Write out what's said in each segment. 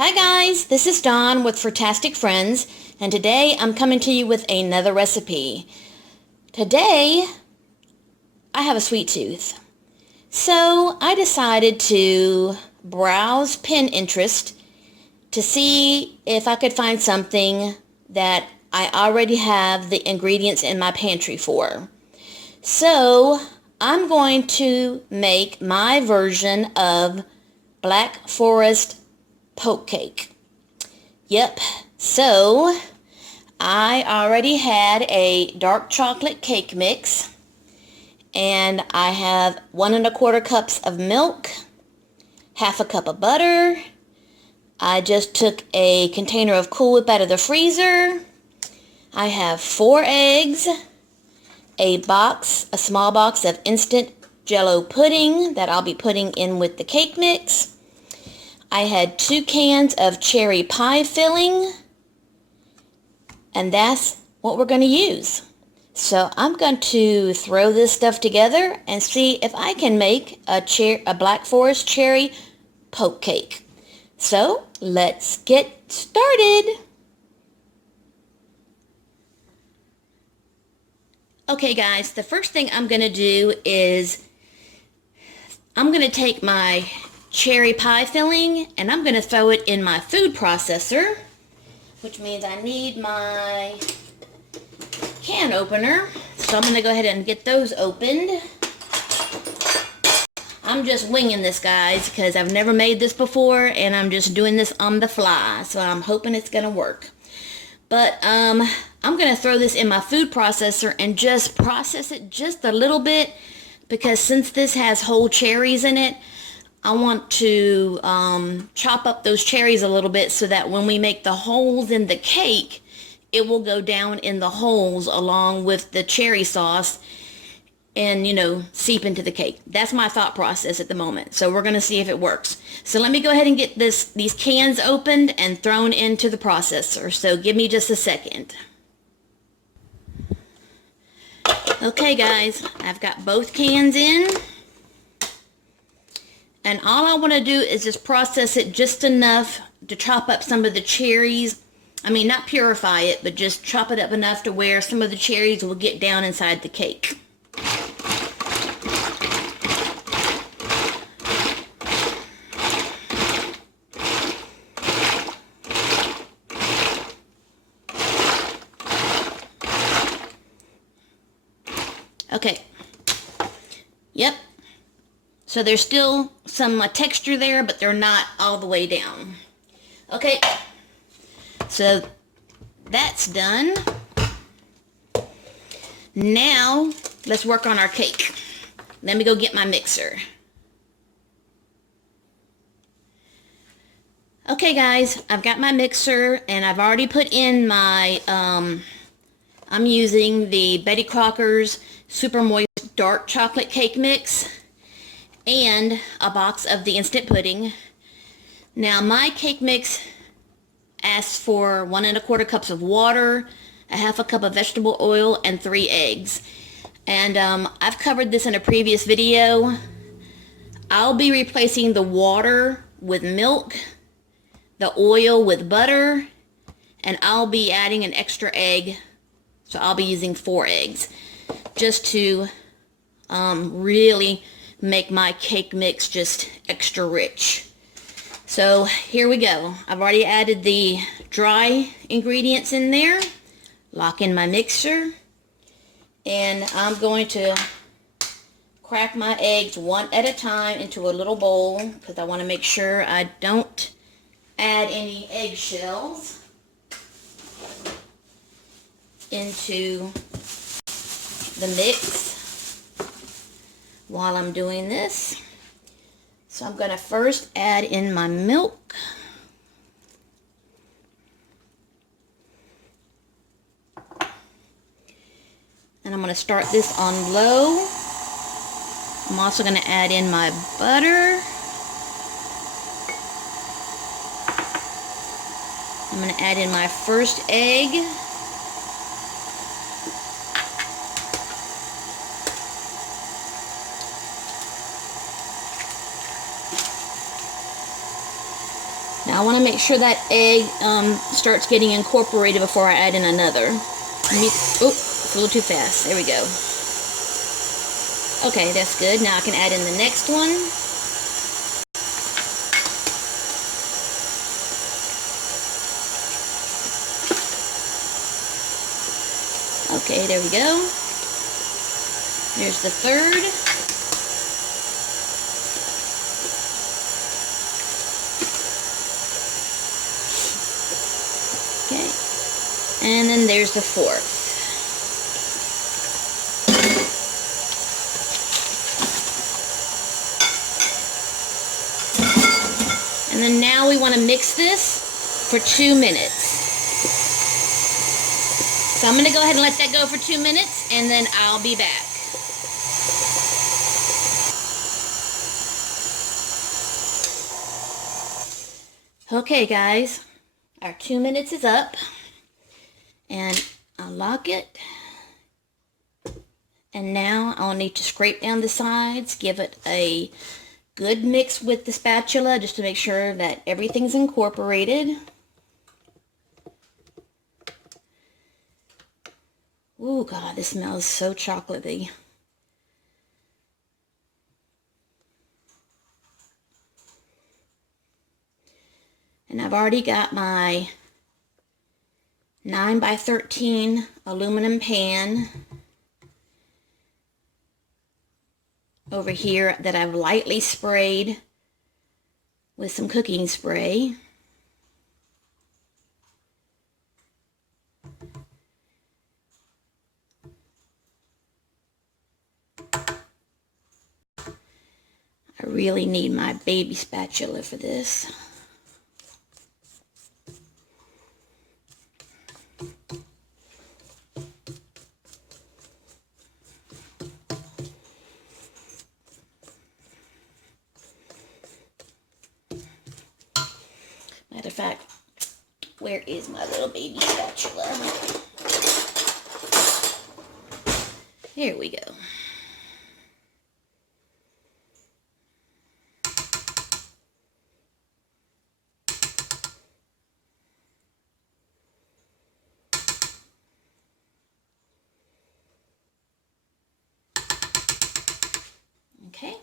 Hi guys, this is Dawn with Furtastic Friends, and today I'm coming to you with another recipe. Today, I have a sweet tooth. So I decided to browse Pinterest to see if I could find something that I already have the ingredients in my pantry for. So I'm going to make my version of Black Forest poke cake. Yep, so I already had a dark chocolate cake mix, and I have 1¼ cups of milk, half a cup of butter. I just took a container of Cool Whip out of the freezer. I have 4 eggs, a small box of instant Jell-O pudding that I'll be putting in with the cake mix. I had 2 cans of cherry pie filling, and that's what we're going to use. So I'm going to throw this stuff together and see if I can make a Black Forest cherry poke cake. So let's get started. Okay guys, the first thing I'm going to do is I'm going to take my cherry pie filling and I'm going to throw it in my food processor, which means I need my can opener. So I'm going to go ahead and get those opened. I'm just winging this, guys, because I've never made this before and I'm just doing this on the fly, so I'm hoping it's going to work. But I'm going to throw this in my food processor and just process it just a little bit, because since this has whole cherries in it, I want to chop up those cherries a little bit so that when we make the holes in the cake, it will go down in the holes along with the cherry sauce and, seep into the cake. That's my thought process at the moment. So we're going to see if it works. So let me go ahead and get these cans opened and thrown into the processor. So give me just a second. Okay guys, I've got both cans in. And all I want to do is just process it just enough to chop up some of the cherries. I mean, not purify it, but just chop it up enough to where some of the cherries will get down inside the cake. Okay. Yep. So there's still some texture there, but they're not all the way down. Okay, so that's done. Now, let's work on our cake. Let me go get my mixer. Okay guys, I've got my mixer and I've already put in my, I'm using the Betty Crocker's Super Moist Dark Chocolate Cake Mix and a box of the instant pudding. Now my cake mix asks for 1¼ cups of water, a ½ cup of vegetable oil, and 3 eggs. And I've covered this in a previous video. I'll be replacing the water with milk, the oil with butter, and I'll be adding an extra egg. So I'll be using 4 eggs just to really make my cake mix just extra rich. So here we go. I've already added the dry ingredients in there. Lock in my mixer. And I'm going to crack my eggs one at a time into a little bowl, because I want to make sure I don't add any eggshells into the mix while I'm doing this. So I'm going to first add in my milk. And I'm going to start this on low. I'm also going to add in my butter. I'm going to add in my first egg. Now I want to make sure that egg starts getting incorporated before I add in another. Oh, it's a little too fast. There we go. Okay, that's good. Now I can add in the next one. Okay, there we go. There's the third. Okay. And then there's the fourth. And then now we want to mix this for 2 minutes. So I'm going to go ahead and let that go for 2 minutes, and then I'll be back. Okay, guys, our 2 minutes is up, and I'll lock it. And now I'll need to scrape down the sides, give it a good mix with the spatula just to make sure that everything's incorporated. Ooh, God, this smells so chocolatey. And I've already got my 9 by 13 aluminum pan over here that I've lightly sprayed with some cooking spray. I really need my baby spatula for this. Matter of fact, where is my little baby spatula? Here we go. Okay.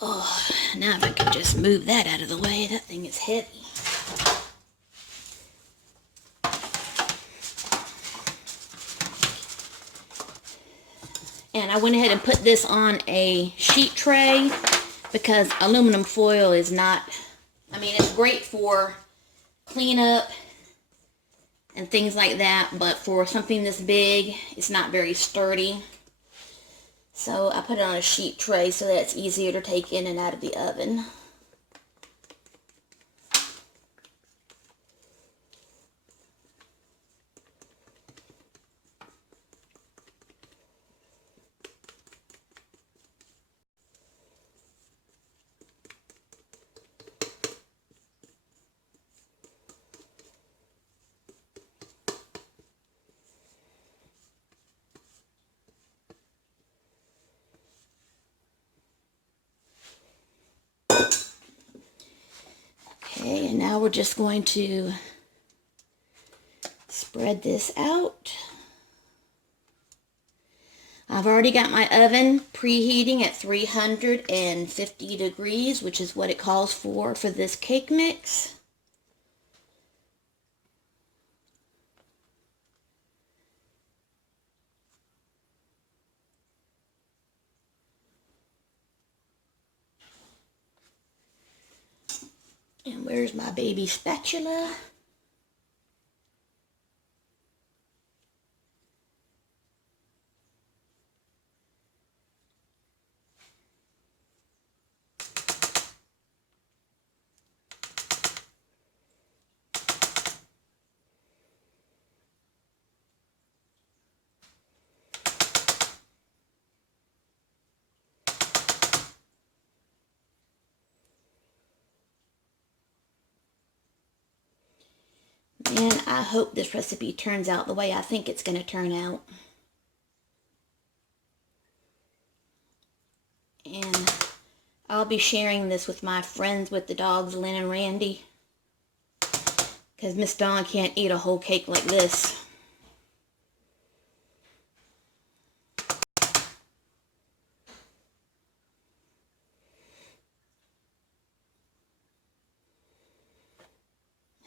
Oh, now if I could just move that out of the way, that thing is heavy. And I went ahead and put this on a sheet tray because aluminum foil is not, I mean, it's great for cleanup and things like that, but for something this big, it's not very sturdy. So I put it on a sheet tray so that it's easier to take in and out of the oven. Okay, and now we're just going to spread this out. I've already got my oven preheating at 350 degrees, which is what it calls for this cake mix. And where's my baby spatula? I hope this recipe turns out the way I think it's going to turn out. And I'll be sharing this with my friends with the dogs, Lynn and Randy. Because Miss Dawn can't eat a whole cake like this.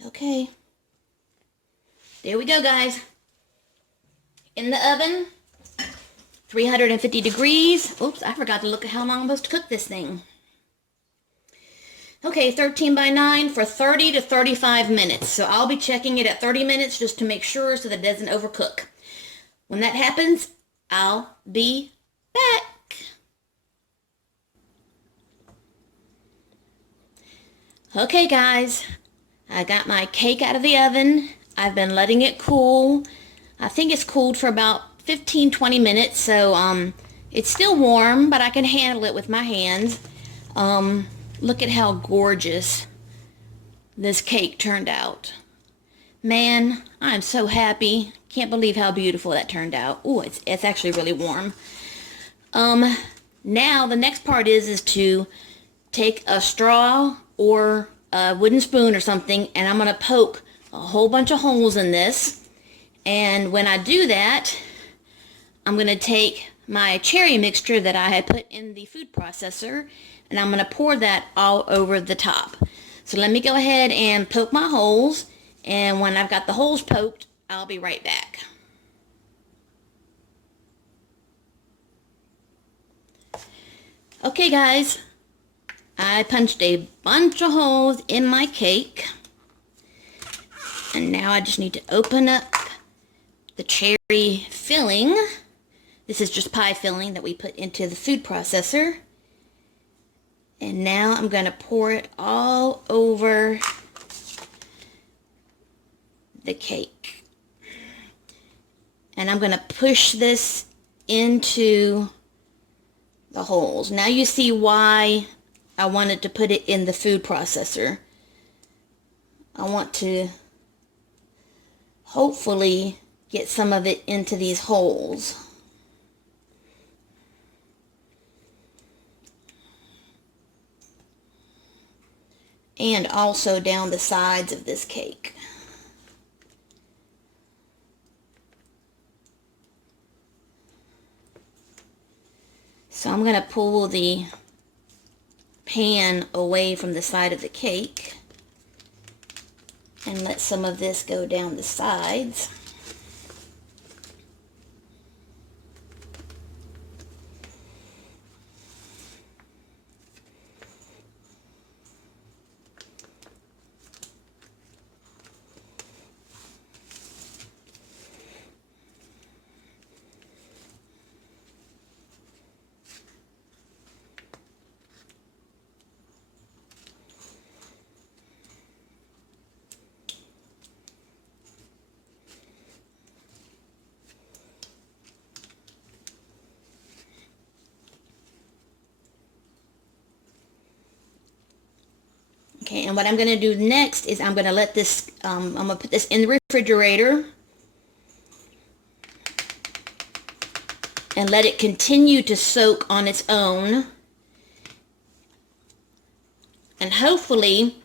Okay. There we go, guys. In the oven. 350 degrees. Oops, I forgot to look at how long I'm supposed to cook this thing. Okay, 13 by 9 for 30 to 35 minutes. So I'll be checking it at 30 minutes just to make sure so that it doesn't overcook. When that happens, I'll be back. Okay, guys. I got my cake out of the oven. I've been letting it cool. I think it's cooled for about 15-20 minutes, so it's still warm, but I can handle it with my hands. Look at how gorgeous this cake turned out. Man, I'm so happy. Can't believe how beautiful that turned out. Ooh, it's actually really warm. Now the next part is to take a straw or a wooden spoon or something, and I'm gonna poke a whole bunch of holes in this. And when I do that, I'm going to take my cherry mixture that I had put in the food processor, and I'm going to pour that all over the top. So let me go ahead and poke my holes, and when I've got the holes poked, I'll be right back. Okay, guys, I punched a bunch of holes in my cake, and now I just need to open up the cherry filling. This is just pie filling that we put into the food processor. And now I'm going to pour it all over the cake. And I'm going to push this into the holes. Now you see why I wanted to put it in the food processor. I want to hopefully get some of it into these holes. And also down the sides of this cake. So I'm going to pull the pan away from the side of the cake and let some of this go down the sides. Okay, and what I'm going to do next is I'm going to let this, I'm going to put this in the refrigerator and let it continue to soak on its own. And hopefully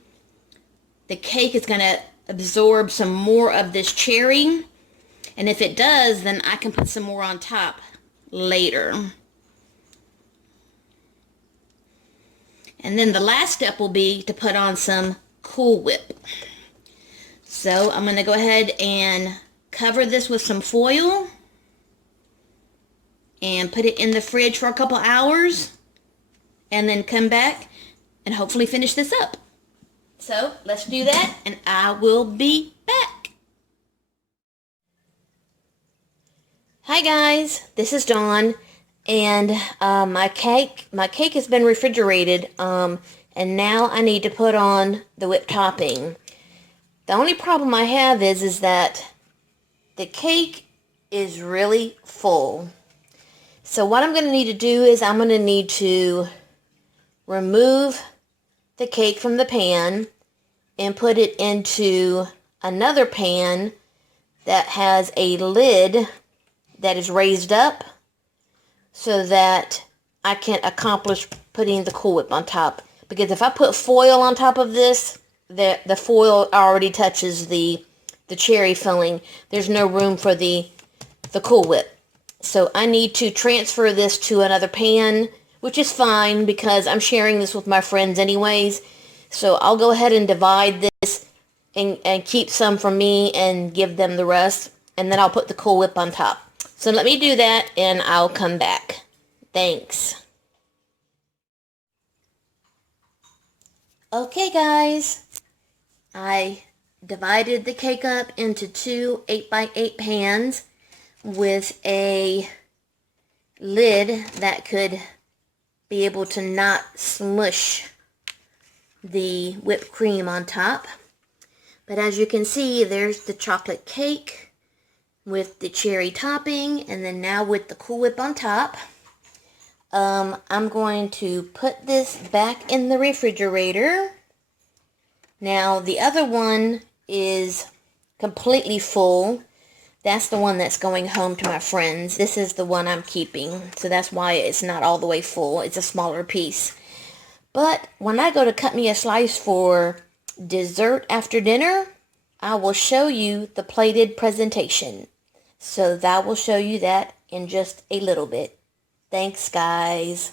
the cake is going to absorb some more of this cherry. And if it does, then I can put some more on top later. And then the last step will be to put on some Cool Whip. So I'm going to go ahead and cover this with some foil and put it in the fridge for a couple hours and then come back and hopefully finish this up. So let's do that and I will be back. Hi guys, this is Dawn. And my cake has been refrigerated, and now I need to put on the whipped topping. The only problem I have is that the cake is really full. So what I'm going to need to do is I'm going to need to remove the cake from the pan and put it into another pan that has a lid that is raised up so that I can accomplish putting the Cool Whip on top. Because if I put foil on top of this, the foil already touches the cherry filling. There's no room for the Cool Whip. So I need to transfer this to another pan, which is fine because I'm sharing this with my friends anyways. So I'll go ahead and divide this and keep some for me and give them the rest. And then I'll put the Cool Whip on top. So let me do that and I'll come back. Thanks. Okay guys, I divided the cake up into two 8x8 pans with a lid that could be able to not smush the whipped cream on top. But as you can see, there's the chocolate cake with the cherry topping, and then now with the Cool Whip on top. I'm going to put this back in the refrigerator. Now the other one is completely full. That's the one that's going home to my friends. This is the one I'm keeping, so that's why it's not all the way full. It's a smaller piece. But when I go to cut me a slice for dessert after dinner, I will show you the plated presentation. So that will show you that in just a little bit. Thanks, guys.